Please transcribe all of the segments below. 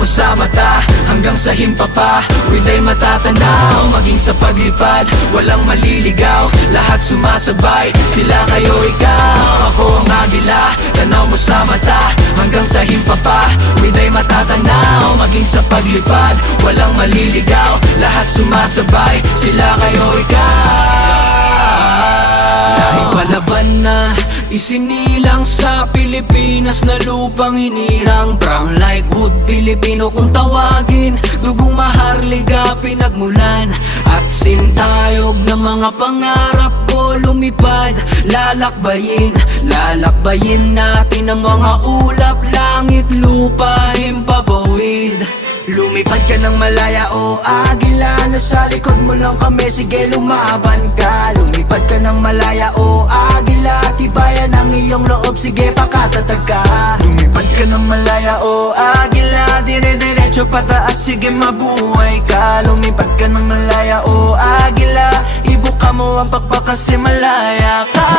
mo sa mata hanggang sa himpapa, with ay matatanaw. Maging sa paglipad, walang maliligaw, lahat sumasabay, sila kayo ikaw. Ako ang agila, tanaw mo sa mata hanggang sa himpapa, with ay matatanaw. Maging sa paglipad, walang maliligaw, lahat sumasabay, sila kayo ikaw. Dahil palaban na isinilang sa Pilipinas na lupang hinirang, brown like wood, Pilipino kung tawagin. Dugong maharliga pinagmulan at sintayog ng mga pangarap ko lumipad. Lalakbayin natin ang mga ulap, langit, lupa, himpapawid. Lumipad ka ng malaya o agila, nasa likod mo lang kami, sige lumaban ka. Lumipad ka ng malaya o agila, tibayan ang iyong loob, sige pakatatag ka. Lumipad ka ng malaya o agila, dire-diretso pataas, sige mabuhay ka. Lumipad ka ng malaya o agila, ibuka mo ang pakpak kasi malaya ka.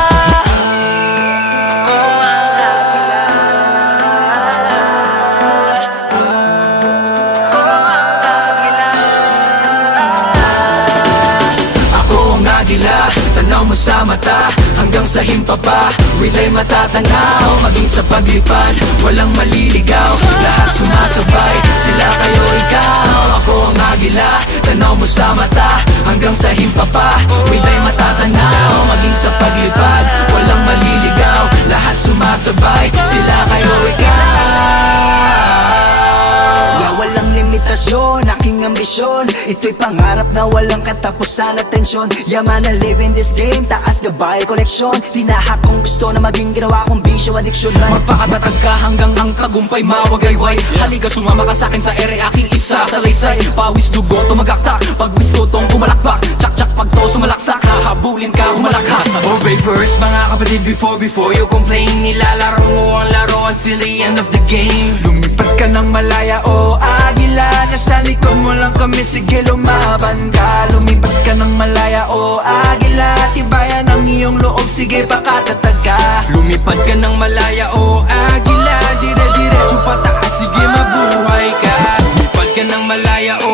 Tanaw mo sa mata hanggang sa himpapa, with ay matatanaw. Maging sa paglipad, walang maliligaw, lahat sumasabay, sila kayo ikaw. Ako ang agila, tanaw mo sa mata hanggang sa himpapa, with ay matatanaw. Maging sa paglipad, walang maliligaw, lahat sumasabay, sila kayo ikaw. Walang limitasyon, aking ambisyon, ito'y pangarap na walang katapusan at tensyon. Yaman na live in this game, taas gabay, koleksyon. Tinahak kong gusto na maging ginawa kong bisyo, addiction man. Magpakatatag ka hanggang ang tagumpay mawagayway. Halika sumama ka sa'kin sa ere, aking isa sa laysay. Pawis dugo, tumagaktak, pagwis ko tong pumalakpak. Tsak-tsak pag to sumalaksak, hahabulin ka, humalakhat. Obey first mga kapatid, before you complain. Nilalaro mo ang laro until the end of the game. Lumipad ka ng malaya o agila, nasa likod mo lang kami, sige lumaban ka. Lumipad ka ng malaya o agila, tibayan ang iyong loob, sige pakatatag ka. Lumipad ka ng malaya o agila, dire-diretso pataas, sige mabuhay ka. Lumipad ka ng malaya o